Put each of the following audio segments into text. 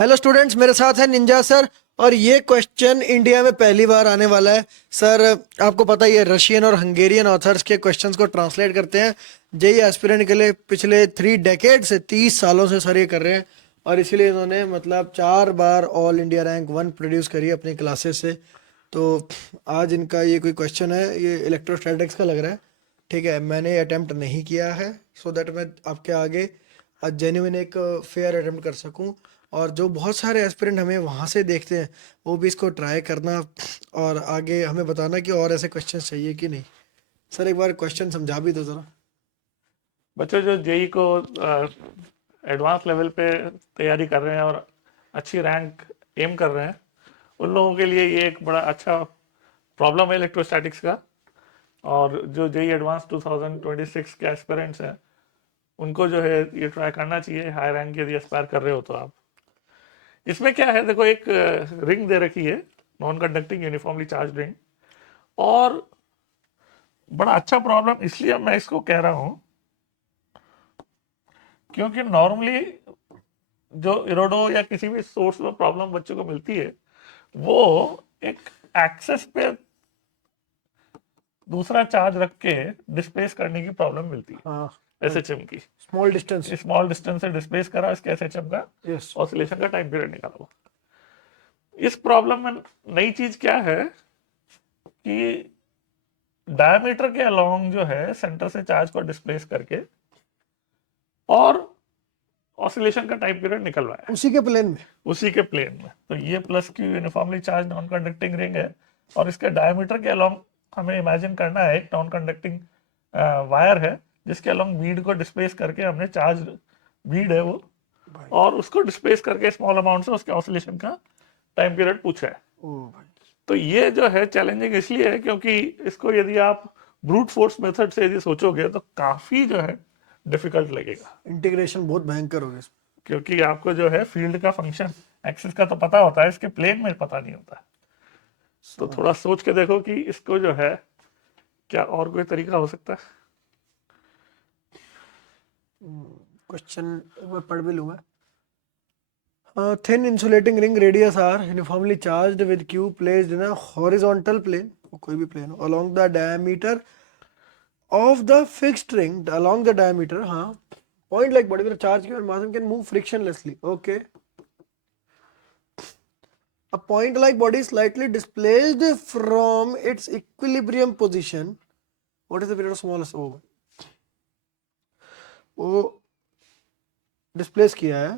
Hello students, मेरे साथ है निंजा सर। और ये क्वेश्चन इंडिया में पहली बार आने वाला है सर। आपको पता ही है, रशियन और हंगेरियन ऑथर्स के क्वेश्चंस को ट्रांसलेट करते हैं जेई एस्पिरेंट के लिए। पिछले 3 डेकेड से 30 सालों से सर ये कर रहे हैं। और इसीलिए इन्होंने मतलब 4 बार ऑल इंडिया रैंक 1 प्रोड्यूस करी अपनी क्लासेस से। तो आज इनका ये कोई क्वेश्चन है, ये इलेक्ट्रोस्टैटिक्स का लग रहा है। ठीक है, मैंने अटेम्प्ट नहीं किया है सो दैट मैं आपके आगे आज जेन्युइन एक फेयर अटेम्प्ट कर सकूं। और जो बहुत सारे एस्पिरेंट हमें वहाँ से देखते हैं, वो भी इसको ट्राई करना और आगे हमें बताना कि और ऐसे क्वेश्चन चाहिए कि नहीं। सर एक बार क्वेश्चन समझा भी दो ज़रा। बच्चों जो जेई को एडवांस लेवल पे तैयारी कर रहे हैं और अच्छी रैंक एम कर रहे हैं, उन लोगों के लिए ये एक बड़ा अच्छा प्रॉब्लम है इलेक्ट्रोस्टैटिक्स का। और जो जेई एडवांस 2026 के एस्पिरेंट्स हैं, उनको जो है ये ट्राई करना चाहिए हाई रैंक यदि एस्पायर कर रहे हो तो आप। इसमें क्या है, देखो एक रिंग दे रखी है, non conducting uniformly charge ring. और बड़ा अच्छा प्रॉब्लम इसलिए मैं इसको कह रहा हूँ क्योंकि नॉर्मली जो इरोडो या किसी भी सोर्स में प्रॉब्लम बच्चों को मिलती है, वो एक एक्सेस पे दूसरा चार्ज रख के डिस्प्लेस करने की प्रॉब्लम मिलती हाँ, है एसएचएम की। Small distance. स्मॉल डिस्टेंस से डिस्प्लेस करा, इसके एसएचएम का यस। ऑसिलेशन का टाइम पीरियड निकाला हुआ। इस प्रॉब्लम में नई चीज क्या है कि डायमीटर के अलोंग जो है सेंटर से चार्ज को डिस्प्लेस करके और ऑसिलेशन का टाइम पीरियड निकलवाया है उसी के प्लेन में। उसी के प्लेन में। तो ये plus Q uniformly charge non conducting ring है, और इसके डायमीटर के अलोंग हमें इमेजिन करना है एक नॉन कंडक्टिंग वायर है, जिसके अलोंग बीड को डिस्प्लेस करके हमने चार्ज बीड है वो, भाई। और उसको डिस्प्लेस करके स्मॉल अमाउंट से उसके ऑसिलेशन का टाइम पीरियड पूछा है। ओ भाई। तो ये जो है चैलेंजिंग इसलिए है क्योंकि इसको यदि आप ब्रूट फोर्स मेथड से यदि सोचोगे तो काफी जो है डिफिकल्ट लगेगा। इंटीग्रेशन बहुत भयंकर हो गया इसमें। क्योंकि आपको जो है फील्ड का फंक्शन एक्सिस का तो पता होता है, इसके प्लेन में पता नहीं होता। तो समझ थोड़ा सोच के देखो कि इसको जो है क्या और कोई तरीका हो सकता है। क्वेश्चन एक बार पढ़ भी लूंगा। Thin insulating ring radius are uniformly charged with Q placed in a horizontal plane, कोई भी plane हो, along the diameter of the fixed ring, along the diameter, हाँ, point like body with a charge given mass can move frictionlessly. Okay. A point like body is slightly displaced from its equilibrium position. What is the period of smallest? Oh, वो displace किया है।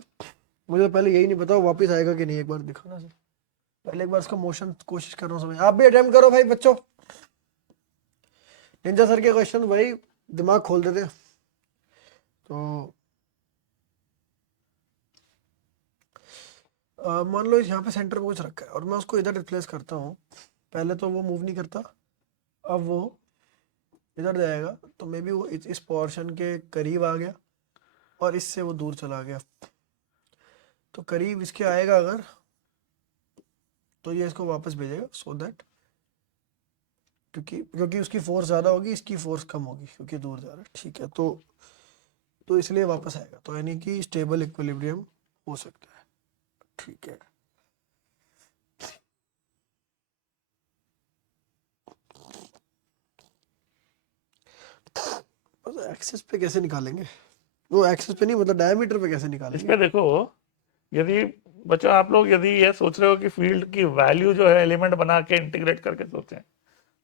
मुझे पहले यही नहीं पता वो वापस आएगा कि नहीं, एक बार दिखाना सर। पहले एक बार इसका मोशन कोशिश कर रहा हूँ समझ। आप भी अटेम्प्ट करो भाई बच्चों। निंजा सर के क्वेश्चन भाई दिमाग खोल देते हैं। तो मान लो यहाँ पे सेंटर पे कुछ रखा है और मैं उसको इधर रिप्लेस करता हूँ। पहले तो वो मूव नहीं करता, अब वो इधर जाएगा तो मे बी वो इस पोर्शन के करीब आ गया और इससे वो दूर चला गया। तो करीब इसके आएगा अगर, तो ये इसको वापस भेजेगा सो दैट, क्योंकि क्योंकि उसकी फोर्स ज़्यादा होगी, इसकी फोर्स कम होगी क्योंकि दूर जा रहा है। ठीक है, तो इसलिए वापस आएगा, तो यानी कि स्टेबल इक्विलिब्रियम हो सकता है। ठीक है। एक्सेस पे कैसे निकालेंगे? वो एक्सेस पे नहीं, मतलब डायमीटर पे कैसे इस निकालेंगे? पे देखो, यदि बच्चों आप लोग यदि ये सोच रहे हो कि फील्ड की वैल्यू जो है एलिमेंट बना के इंटीग्रेट करके सोचें,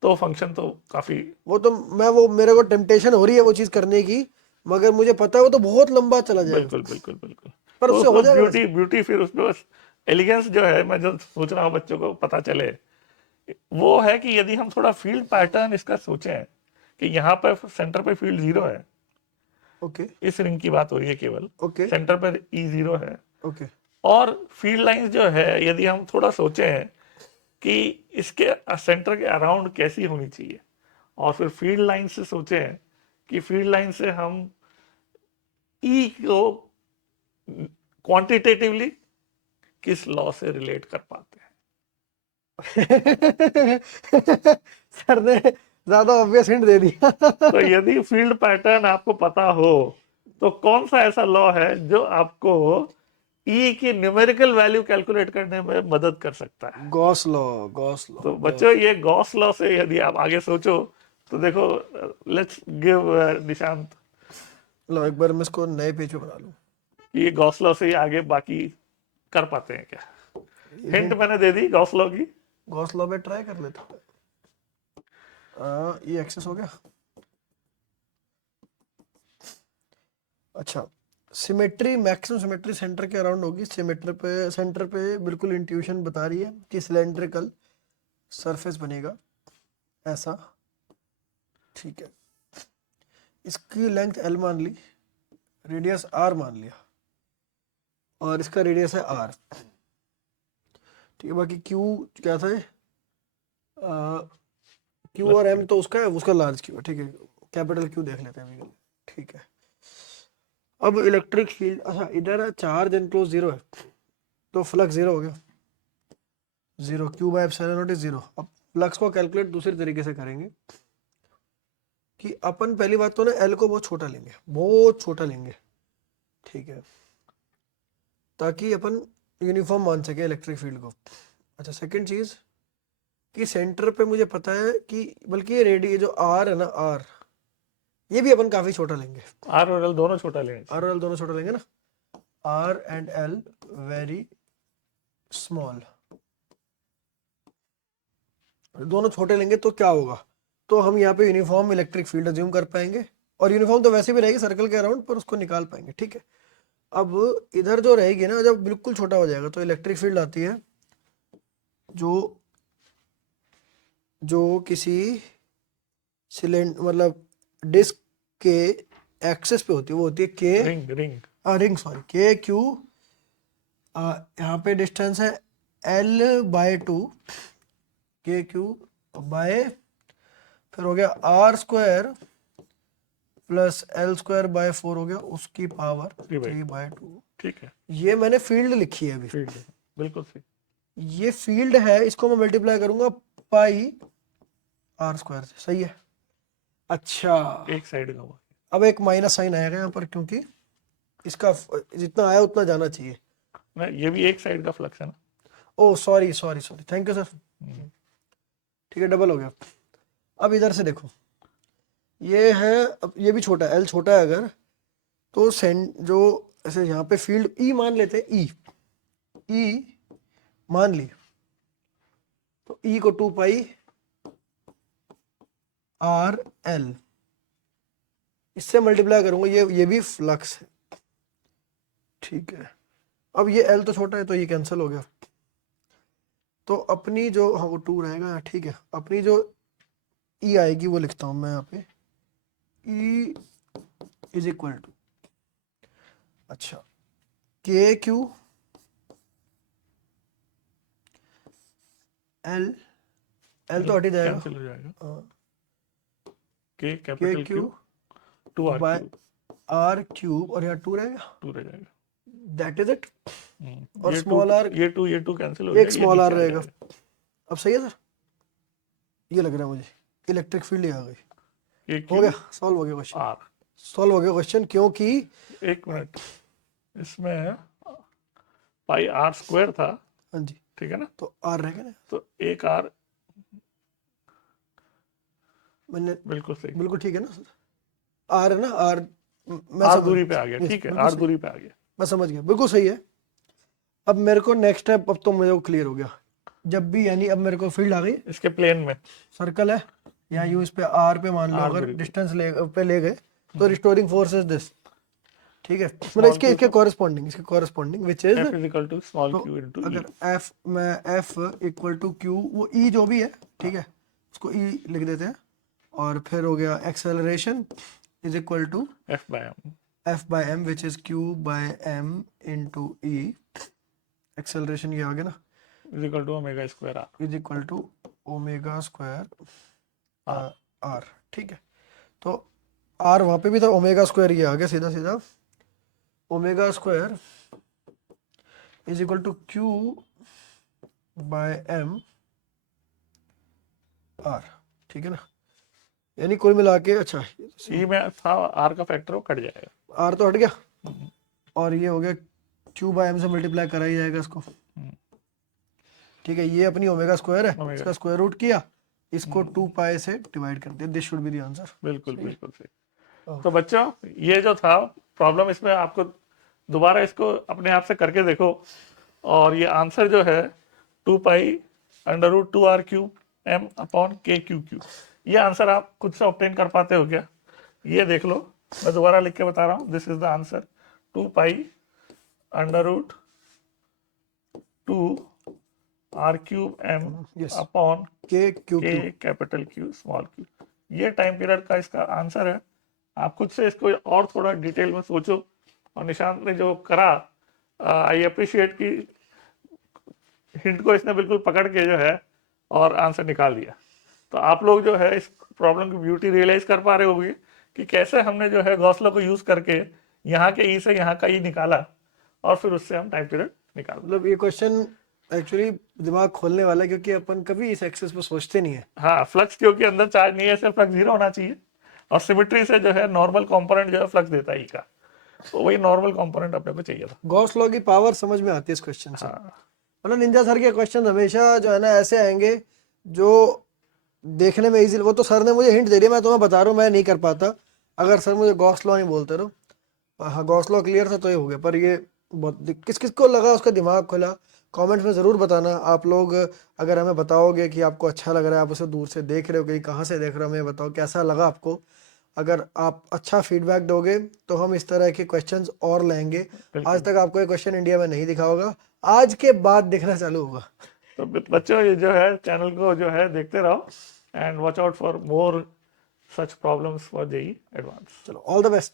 तो फंक्शन तो काफी। वो तो वो मेरे को टेम्पटेशन हो रही है वो चीज़ करने की, मगर मुझे पता है वो तो बहुत लंबा चला जाएगा। बिल्कुल बिल्कुल बिल्कुल। पर तो उससे हो उसमें जाएगा वैसे। ब्यूटी ब्यूटी फिर उसमें बस एलिगेंस जो है, मैं जो सोच रहा हूँ बच्चों को पता चले, वो है कि यदि हम थोड़ा फील्ड पैटर्न इसका सोचें कि यहाँ पर सेंटर पे फील्ड जीरो है, ओके। इस रिंग की बात हो रही है केवल, ओके। सेंटर पर ई जीरो है। ओके। और फील्ड लाइंस जो है यदि हम थोड़ा सोचें कि इसके सेंटर के अराउंड कैसी होनी चाहिए, और फिर फील्ड लाइन से सोचें कि फील्ड लाइन से हम ई को क्वांटिटेटिवली किस लॉ से रिलेट कर पाते हैं। सर ने ज्यादा ऑब्वियस हिंट दे दिया। तो यदि फील्ड पैटर्न आपको पता हो, तो कौन सा ऐसा लॉ है जो आपको ई की न्यूमेरिकल वैल्यू कैलकुलेट करने में मदद कर सकता है। गॉस लॉ, तो बच्चों ये गॉस लॉ से यदि आप आगे सोचो तो देखो, लेट्स गिव निशांत लो एक बार मैं इसको नए पेज पे बना लूं। कि ये गॉस लॉ से ही आगे बाकी कर पाते हैं क्या। हिंट मैंने दे दी गॉस लॉ की। गॉस लॉ पे ट्राई कर लेते हैं। ये एक्सेस हो गया। अच्छा, सिमेट्री, मैक्सिमम सिमेट्री सेंटर के अराउंड होगी। सेंटर पे बिल्कुल इंट्यूशन बता रही है कि सिलेंड्रिकल सरफेस बनेगा ऐसा, ठीक है। इसकी लेंथ एल मान ली, रेडियस आर मान लिया, और इसका रेडियस है आर, ठीक है। बाकी क्यू क्या था, क्यू और एम तो उसका है, उसका लार्ज क्यू है, ठीक है। कैपिटल क्यू देख लेते हैं अभी, ठीक है। अब इलेक्ट्रिक फील्ड, अच्छा इधर है चार्ज एनक्लोज जीरो है, तो फ्लक्स जीरो हो गया, zero, Q by epsilon not is zero. अब फ्लक्स को कैलकुलेट दूसरे तरीके से करेंगे कि अपन पहली बात तो ना एल को बहुत छोटा लेंगे, बहुत छोटा लेंगे, ठीक है, ताकि अपन यूनिफॉर्म मान सके इलेक्ट्रिक फील्ड को। अच्छा, सेकंड चीज कि सेंटर पे मुझे पता है कि, बल्कि ये रेडियस जो आर है ना, आर, ये भी अपन काफी छोटा लेंगे, आर और एल दोनों छोटा लेंगे। आर और एल दोनों छोटा लेंगे ना, r and l very small, दोनों छोटे लेंगे तो क्या होगा, तो हम यहाँ पे यूनिफॉर्म इलेक्ट्रिक फील्ड अज्यूम कर पाएंगे, और यूनिफॉर्म तो वैसे भी रहेगी सर्कल के अराउंड, पर उसको निकाल पाएंगे, ठीक है। अब इधर जो रहेगी ना, जब बिल्कुल छोटा हो जाएगा तो इलेक्ट्रिक फील्ड आती है जो जो किसी सिलेंडर मतलब डिस्क के एक्सेस पे होती है, वो होती है के रिंग सॉरी, के क्यू, यहाँ पे डिस्टेंस है एल बाय 2, के क्यू बाय, फिर हो गया r square plus l square by 4 हो गया, उसकी पावर 3/2, ठीक है। ये मैंने फील्ड लिखी है अभी, फील्ड बिल्कुल सही। ये फील्ड है, इसको मैं मल्टीप्लाई करूंगा पाई आर स्क्वायर से, सही है। अच्छा, एक साइड का हुआ। अब एक माइनस साइन आएगा यहाँ पर, क्योंकि इसका जितना आया उतना जाना चाहिए। ना, ये भी एक साइड का फ्लक्स है ना। Oh sorry sorry sorry, thank you sir, ठीक है, डबल हो गया। अब इधर से देखो, ये है, अब ये भी छोटा है, एल छोटा है अगर, तो जो ऐसे यहाँ पे फील्ड ई मान लेते हैं, ई मान ली, तो ई को 2 पाई आर एल, इससे मल्टीप्लाई करूंगा, ये भी फ्लक्स है, ठीक है। अब ये एल तो छोटा है तो ये कैंसिल हो गया, तो अपनी जो, हाँ वो 2 रहेगा, ठीक है। अपनी जो ई आएगी वो लिखता हूं मैं यहाँ पे, ई इज इक्वल टू, अच्छा, के क्यू एल, एल तो हट ही जाएगा, कैंसिल हो जाएगा। K k capital q q 2r by cube r cube, और यहाँ 2 रहेगा, 2 रह जाएगा। That is it. और ये स्मॉल आर, ये टू कैंसिल हो एक जाएगा, स्मॉल ये आर नीचे आ रहेगा। जाएगा। अब सही है सर, ये लग रहा है मुझे, इलेक्ट्रिक फील्ड ही आ गई, ये हो गया, क्यू सॉल्व हो गया क्वेश्चन, आर। सॉल्व हो गया क्वेश्चन, क्योंकि एक मिनट, इसमें पाई आर स्क्वायर था, हाँ जी, ठीक है ना, तो आर रहेगा ना, तो एक आर, मैंने बिल्कुल सही, बिल्कुल ठीक है ना सर, आर है ना, आर, मैं आर समझ, दूरी पे आ गया, yes, ठीक है, बिल्कुल आर सही, दूरी पे आ गया। मैं समझ गया, बिल्कुल सही है। अब मेरे को नेक्स्ट स्टेप, अब तो मेरे को क्लियर हो गया, जब भी यानी अब मेरे को फील्ड आ गई, इसके प्लेन में सर्कल है, या यूं इस पे आर पे मान लो, R अगर बिल्कुल। डिस्टेंस पे ले गए, तो रिस्टोरिंग फोर्स इज दिस, ठीक है, मतलब Small इसके q इसके को corresponding which is, F is equal to small तो q इनटू अगर E। एफ, मैं एफ इक्वल टू क्यू, वो ई जो भी है, ठीक है, उसको ई लिख देते हैं, और फिर हो गया acceleration is equal to F by m F by m which is q by m into e, acceleration ये आ गया ना, is equal to omega square r। Is equal to omega square r, ठीक है। तो आर वहां पे भी था, ओमेगा स्क्वायर ये आ गया सीधा सीधा, omega square is equal to q by m r, ठीक है ना, यानी कुल मिला के, अच्छा E में था r का फैक्टर, वो कट जाएगा। आर तो हट गया, और ये हो गया क्यू बाय एम से मल्टीप्लाई करा ही जाएगा इसको। ठीक है, ये अपनी ओमेगा स्क्वायर है, ओमेगा। इसका स्क्वायर रूट किया, इसको 2 पाई से डिवाइड कर दिया। This should be the answer. बिल्कुल बिल्कुल सही। तो बच्चों ये जो था प्रॉब्लम, इसमें आपको दोबारा इसको अपने आप से करके देखो, और ये आंसर जो है 2 pi under root 2 r cube m upon k q q, ये आंसर आप खुद से ऑब्टेन कर पाते हो क्या? ये देख लो, मैं दोबारा लिख के बता रहा हूँ। This is the answer 2 pi under root 2 r cube m Yes. Upon k q k q. Capital q small q, ये टाइम पीरियड का इसका आंसर है। आप खुद से इसको और थोड़ा डिटेल में सोचो, और निशांत ने जो करा, आई अप्रिशिएट की हिंट को इसने बिल्कुल पकड़ के जो है और आंसर निकाल दिया। तो आप लोग जो है इस प्रॉब्लम की ब्यूटी रियलाइज कर पा रहे होंगे कि कैसे हमने जो है गॉस लॉ को यूज करके यहाँ के ई से यहाँ का ई निकाला, और फिर उससे हम टाइम पीरियड निकाल। मतलब ये क्वेश्चन एक्चुअली दिमाग खोलने वाला है, क्योंकि अपन कभी इस एक्सेस पे सोचते नहीं है। हाँ, फ्लक्स क्योंकि अंदर चार्ज नहीं है, सिर्फ फ्लक्स जीरो होना चाहिए, और सिमेट्री से जो है नॉर्मल कंपोनेंट जो है फ्लक्स देता है ई का, तो वही नॉर्मल कंपोनेंट अपने को चाहिए था। गॉस लॉ की पावर समझ में आती है इस क्वेश्चन से। हाँ, मतलब निंजा सर के क्वेश्चन हमेशा जो है ना ऐसे आएंगे जो देखने में इजी। वो तो सर ने मुझे हिंट दे दिया, मैं तुम्हें बता रहा हूँ मैं नहीं कर पाता अगर सर मुझे गॉस लॉ नहीं बोलते तो। हाँ, गॉस लॉ क्लियर था तो ये हो गया। पर ये बहुत किस किस को लगा, उसका दिमाग खुला, कमेंट्स में ज़रूर बताना आप लोग। अगर हमें बताओगे कि आपको अच्छा लग रहा है, आप उसे दूर से देख रहे हो, कहीं कहाँ से देख रहे हो, हमें बताओ कैसा लगा आपको। अगर आप अच्छा फीडबैक दोगे तो हम इस तरह के क्वेश्चंस और लाएंगे। आज तक आपको ये क्वेश्चन इंडिया में नहीं दिखा होगा, आज के बाद दिखना चालू होगा। तो बच्चों ये जो है चैनल को जो है देखते रहो, and watch out for more such problems for JEE advance. चलो, ऑल द बेस्ट।